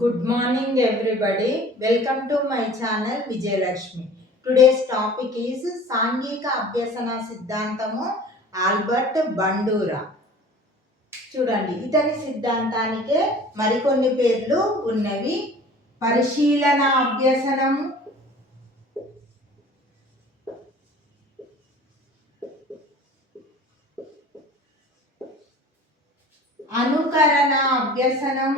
Good morning, everybody. Welcome to my channel Vijayalakshmi. Today's topic is Sangika Abhyasana Siddhantamu Albert Bandura. చూడండి, ఇతని సిద్ధాంతానికే మరికొన్ని పేర్లు ఉన్నవి. పరిశీలన అభ్యసనం, అనుకరణ అభ్యసనం,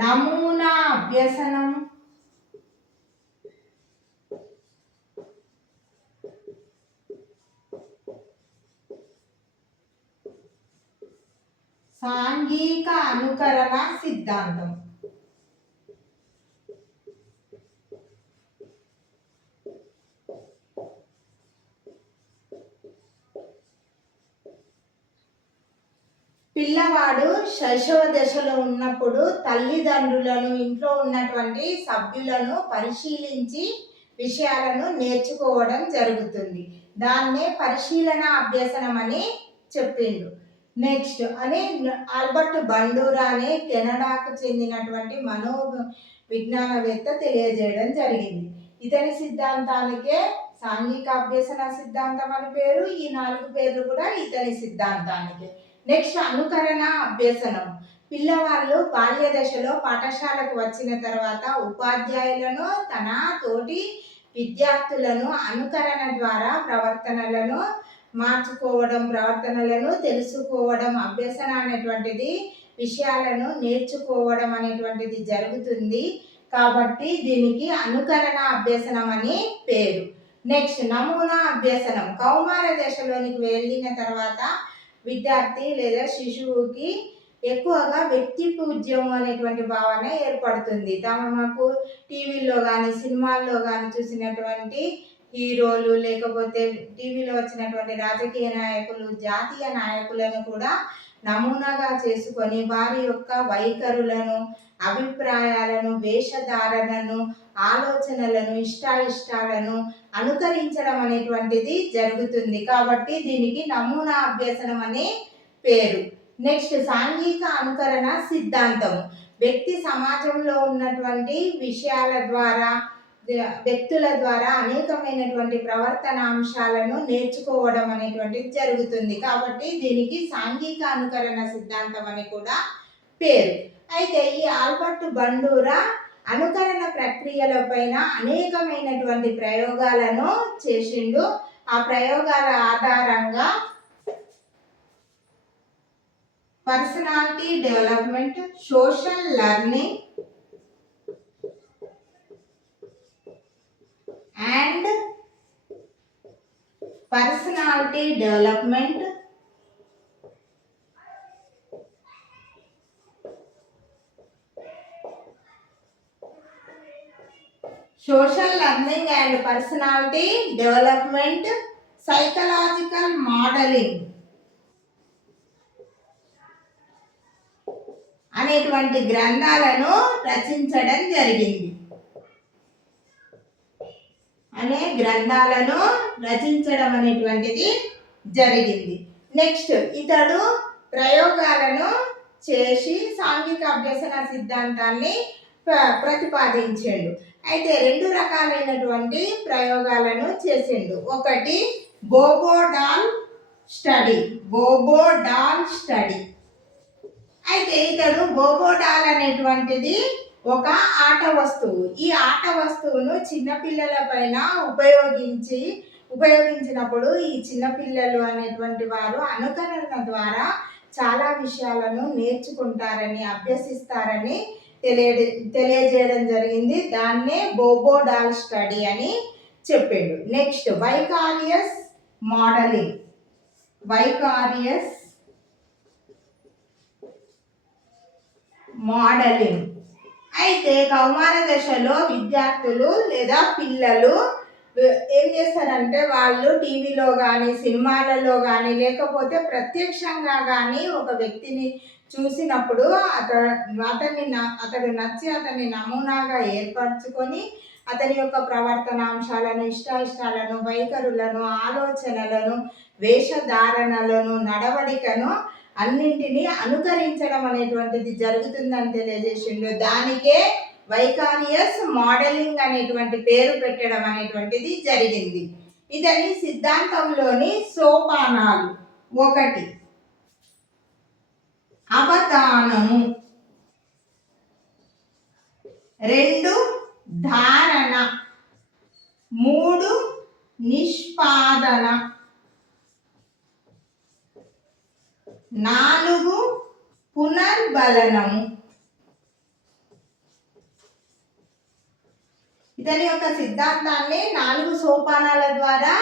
నమూనా అభ్యసనం, సాంఘిక అనుకరణ సిద్ధాంతం. పిల్లవాడు శైశవ దశలో ఉన్నప్పుడు తల్లిదండ్రులను, ఇంట్లో ఉన్నటువంటి సభ్యులను పరిశీలించి విషయాలను నేర్చుకోవడం జరుగుతుంది. దాన్నే పరిశీలన అభ్యసనం అని చెప్పిండు. నెక్స్ట్ అని ఆల్బర్ట్ బండూరా అనే కెనడాకు చెందినటువంటి విజ్ఞానవేత్త తెలియజేయడం జరిగింది. ఇతని సిద్ధాంతానికే సాంఘిక అభ్యసన సిద్ధాంతం అని పేరు. ఈ 4 పేర్లు కూడా ఇతని సిద్ధాంతానికే. నెక్స్ట్ అనుకరణ అభ్యసనం. పిల్లవాళ్ళు బాల్య దశలో పాఠశాలకు వచ్చిన తర్వాత ఉపాధ్యాయులను, తన తోటి విద్యార్థులను అనుకరణ ద్వారా ప్రవర్తనలను మార్చుకోవడం, ప్రవర్తనలను తెలుసుకోవడం, అభ్యసన అనేటువంటిది విషయాలను నేర్చుకోవడం అనేటువంటిది జరుగుతుంది. కాబట్టి దీనికి అనుకరణ అభ్యసనం అని పేరు. నెక్స్ట్ నమూనా అభ్యసనం. కౌమార దశలోనికి వెళ్ళిన తర్వాత విద్యార్థి లేదా శిశువుకి ఎక్కువగా వ్యక్తి పూజ్యం అనేటువంటి భావన ఏర్పడుతుంది. తమకు టీవీలో కానీ సినిమాల్లో కానీ చూసినటువంటి హీరోలు, లేకపోతే టీవీలో వచ్చినటువంటి రాజకీయ నాయకులు, జాతీయ నాయకులను కూడా నమూనాగా చేసుకొని వారి యొక్క వైఖరులను, అభిప్రాయాలను, వేషధారణను, ఆలోచనలను, ఇష్టాలను అనుకరించడం అనేటువంటిది జరుగుతుంది. కాబట్టి దీనికి నమూనా అభ్యసనం అనే పేరు. నెక్స్ట్ సాంఘిక అనుకరణ సిద్ధాంతం. వ్యక్తి సమాజంలో ఉన్నటువంటి విషయాల ద్వారా, వ్యక్తుల ద్వారా అనేకమైనటువంటి ప్రవర్తన అంశాలను నేర్చుకోవడం అనేటువంటిది జరుగుతుంది. కాబట్టి దీనికి సాంఘిక అనుకరణ సిద్ధాంతం అని కూడా పేరు. అయితే ఈ ఆల్బర్ట్ బండూరా అనుకరణ ప్రక్రియల పైన అనేకమైనటువంటి ప్రయోగాలను చేసిండు. ఆ ప్రయోగాల ఆధారంగా personality development, social learning and personality development, social learning and personality development, psychological modeling అనేటువంటి గ్రంథాలను రచించడం జరిగింది. నెక్స్ట్ ఇతడు ప్రయోగాలను చేసి సాంఘిక అభ్యసన సిద్ధాంతాన్ని ప్రతిపాదించాడు. అయితే 2 రకాలైనటువంటి ప్రయోగాలను చేసిండు. ఒకటి బోబోడాల్ స్టడీ. అయితే ఇతడు బోబోడాల్ అనేటువంటిది ఒక ఆట వస్తువు. ఈ ఆట వస్తువును చిన్నపిల్లల పైన ఉపయోగించినప్పుడు ఈ చిన్నపిల్లలు అనేటువంటి వారు అనుకరణ ద్వారా చాలా విషయాలను నేర్చుకుంటారని, అభ్యసిస్తారని తెలియజేయడం జరిగింది. దాన్నే బోబోడాల్ స్టడీ అని చెప్పిండు. Next vicarious modelling. అయితే కౌమార దశలో విద్యార్థులు లేదా పిల్లలు ఏం చేస్తారంటే వాళ్ళు టీవీలో కానీ, సినిమాలలో కానీ, లేకపోతే ప్రత్యక్షంగా కానీ ఒక వ్యక్తిని చూసినప్పుడు అతడు నచ్చి అతన్ని నమూనాగా ఏర్పరచుకొని అతని యొక్క ప్రవర్తనాంశాలను, ఇష్టాయిష్టాలను, వైఖరులను, ఆలోచనలను, వేషధారణలను, నడవడికను అన్నింటినీ అనుకరించడం అనేటువంటిది జరుగుతుందని తెలియజేసిండు. దానికే వైకారియస్ మోడలింగ్ అనేటువంటి పేరు పెట్టడం అనేటువంటిది జరిగింది. ఇతని సిద్ధాంతంలోని సోపానాలు: 1 అవధానము, 2 ధారణ, 3 నిష్పాదన, 4 పునర్బలనము. ఇతని యొక్క సిద్ధాంతాన్ని 4 సోపానాల ద్వారా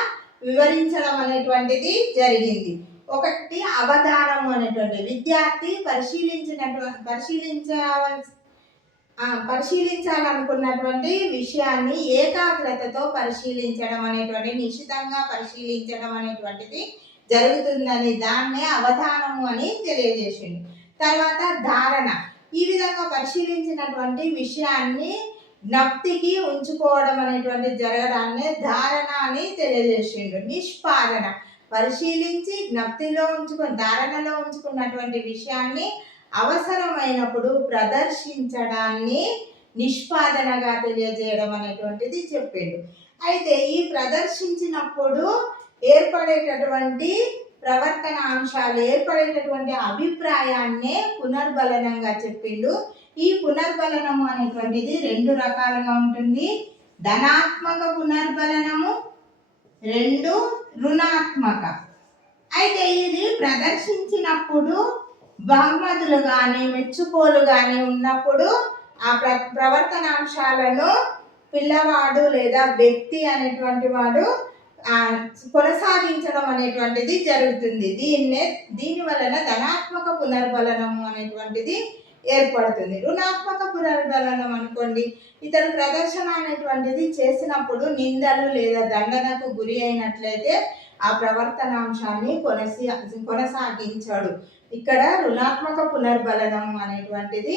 వివరించడం అనేటువంటిది జరిగింది. 1 అవధానము అనేటువంటి విద్యార్థి పరిశీలించాలనుకున్నటువంటి విషయాన్ని ఏకాగ్రతతో పరిశీలించడం అనేటువంటి, నిశితంగా పరిశీలించడం అనేటువంటిది జరుగుతుందని దాన్నే అవధానము అని తెలియజేసింది. తర్వాత ధారణ, ఈ విధంగా పరిశీలించినటువంటి విషయాన్ని జ్ఞప్తికి ఉంచుకోవడం అనేటువంటి జరగడాన్ని ధారణ అని తెలియజేసిండు. నిష్పాదన, పరిశీలించి జ్ఞప్తిలో ధారణలో ఉంచుకున్నటువంటి విషయాన్ని అవసరమైనప్పుడు ప్రదర్శించడాన్ని నిష్పాదనగా తెలియజేయడం అనేటువంటిది చెప్పిండు. అయితే ఈ ప్రదర్శించినప్పుడు ఏర్పడేటటువంటి ప్రవర్తన అంశాలు, ఏర్పడేటటువంటి అభిప్రాయాన్నే పునర్బలనంగా చెప్పిండు. ఈ పునర్బలనము అనేటువంటిది 2 రకాలుగా ఉంటుంది: ధనాత్మక పునర్బలనము, 2 రుణాత్మక. అయితే ఇది ప్రదర్శించినప్పుడు బహుమతులు కానీ మెచ్చుకోలు కానీ ఉన్నప్పుడు ఆ ప్రవర్తనాంశాలను పిల్లవాడు లేదా వ్యక్తి అనేటువంటి వాడు కొనసాగించడం అనేటువంటిది జరుగుతుంది. దీని వలన ధనాత్మక పునర్బలనము అనేటువంటిది ఏర్పడుతుంది. రుణాత్మక పునర్బలనం అనుకోండి, ఇతడు ప్రదర్శన అనేటువంటిది చేసినప్పుడు నిందలు లేదా దండనకు గురి అయినట్లయితే ఆ ప్రవర్తనాంశాన్ని కొనసాగించాడు. ఇక్కడ రుణాత్మక పునర్బలనం అనేటువంటిది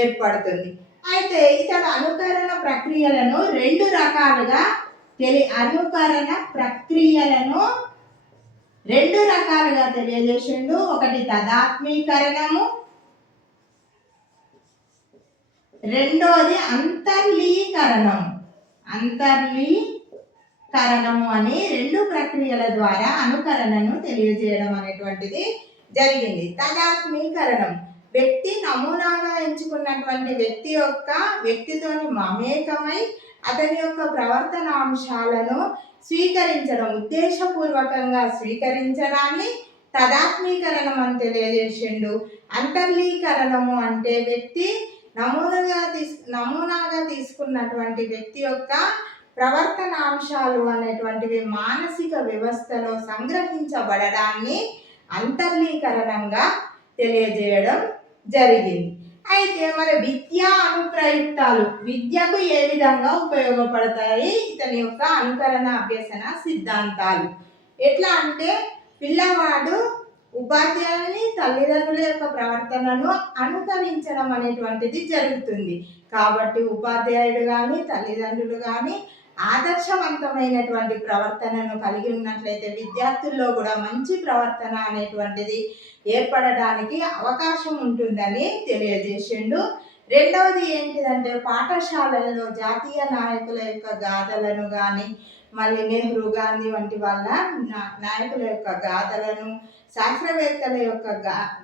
ఏర్పడుతుంది. అయితే ఇతడు అనుకరణ ప్రక్రియలను 2 రకాలుగా తెలియజేసిండు. 1 తదాత్మీకరణము, 2 అంతర్లీకరణము అని 2 ప్రక్రియల ద్వారా అనుకరణను తెలియజేయడం అనేటువంటిది జరిగింది. తదాత్మీకరణం, వ్యక్తి నమూనాగా ఎంచుకున్నటువంటి వ్యక్తితోని మమేకమై అతని యొక్క ప్రవర్తనాంశాలను స్వీకరించడం, ఉద్దేశపూర్వకంగా స్వీకరించడాన్ని తదాత్మీకరణం అని తెలియజేసిండు. అంతర్లీకరణము అంటే వ్యక్తి నమూనాగా తీసుకున్నటువంటి వ్యక్తి యొక్క ప్రవర్తనాంశాలు అనేటువంటివి మానసిక వ్యవస్థలో సంగ్రహించబడడాన్ని అంతర్లీకరణంగా తెలియజేయడం జరిగింది. అయితే మరి విద్యా అనుప్రయుక్తాలు, విద్యకు ఏ విధంగా ఉపయోగపడతాయి ఇతని యొక్క అనుకరణ అభ్యసన సిద్ధాంతాలు? ఎట్లా అంటే పిల్లవాడు ఉపాధ్యాయుని, తల్లిదండ్రుల యొక్క ప్రవర్తనను అనుకరించడం అనేటువంటిది జరుగుతుంది. కాబట్టి ఉపాధ్యాయుడు కానీ తల్లిదండ్రులు కానీ ఆదర్శవంతమైనటువంటి ప్రవర్తనను కలిగి ఉన్నట్లయితే విద్యార్థుల్లో కూడా మంచి ప్రవర్తన అనేటువంటిది ఏర్పడడానికి అవకాశం ఉంటుందని తెలియజేసిండు. 2వది ఏంటిదంటే పాఠశాలల్లో జాతీయ నాయకుల యొక్క గాథలను కానీ, మళ్ళీ నెహ్రూ, గాంధీ వంటి వాళ్ళ నాయకుల యొక్క గాథలను, శాస్త్రవేత్తల యొక్క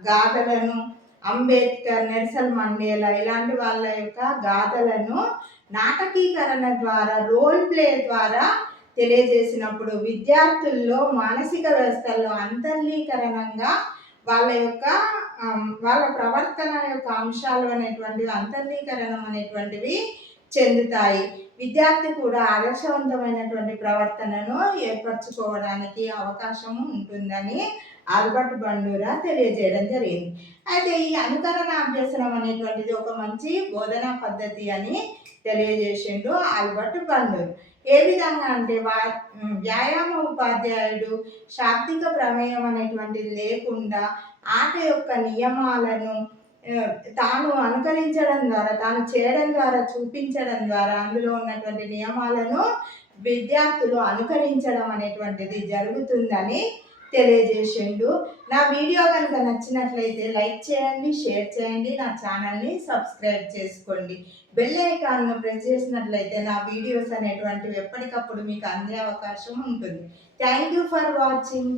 గాథలను, అంబేద్కర్, నెల్సన్ మండేలా ఇలాంటి వాళ్ళ యొక్క గాథలను నాటకీకరణ ద్వారా, రోల్ ప్లే ద్వారా తెలియజేసినప్పుడు విద్యార్థుల్లో మానసిక వ్యవస్థల్లో అంతర్లీకరణంగా వాళ్ళ ప్రవర్తన యొక్క అంశాలు అనేటువంటివి అంతర్లీకరణం అనేటువంటివి చెందుతాయి. విద్యార్థి కూడా ఆదర్శవంతమైనటువంటి ప్రవర్తనను ఏర్పరచుకోవడానికి అవకాశం ఉంటుందని ఆల్బర్ట్ బండూరా తెలియజేయడం జరిగింది. అయితే ఈ అనుకరణ అభ్యసనం అనేటువంటిది ఒక మంచి బోధనా పద్ధతి అని తెలియజేసిండు ఆల్బర్ట్ బండూరు. ఏ విధంగా అంటే వ్యాయామ ఉపాధ్యాయుడు శాబ్దిక ప్రమేయం అనేటువంటిది లేకుండా ఆట యొక్క నియమాలను తాను అనుకరించడం ద్వారా, తాను చేయడం ద్వారా, చూపించడం ద్వారా అందులో ఉన్నటువంటి నియమాలను విద్యార్థులు అనుకరించడం అనేటువంటిది జరుగుతుందని తెలియజేసిండు. నా వీడియో కనుక నచ్చినట్లయితే లైక్ చేయండి, షేర్ చేయండి, నా ఛానల్ని సబ్స్క్రైబ్ చేసుకోండి. బెల్ ఐకాన్ను ప్రెస్ చేసినట్లయితే నా వీడియోస్ అనేటువంటివి ఎప్పటికప్పుడు మీకు అందే అవకాశం ఉంటుంది. Thank you for watching.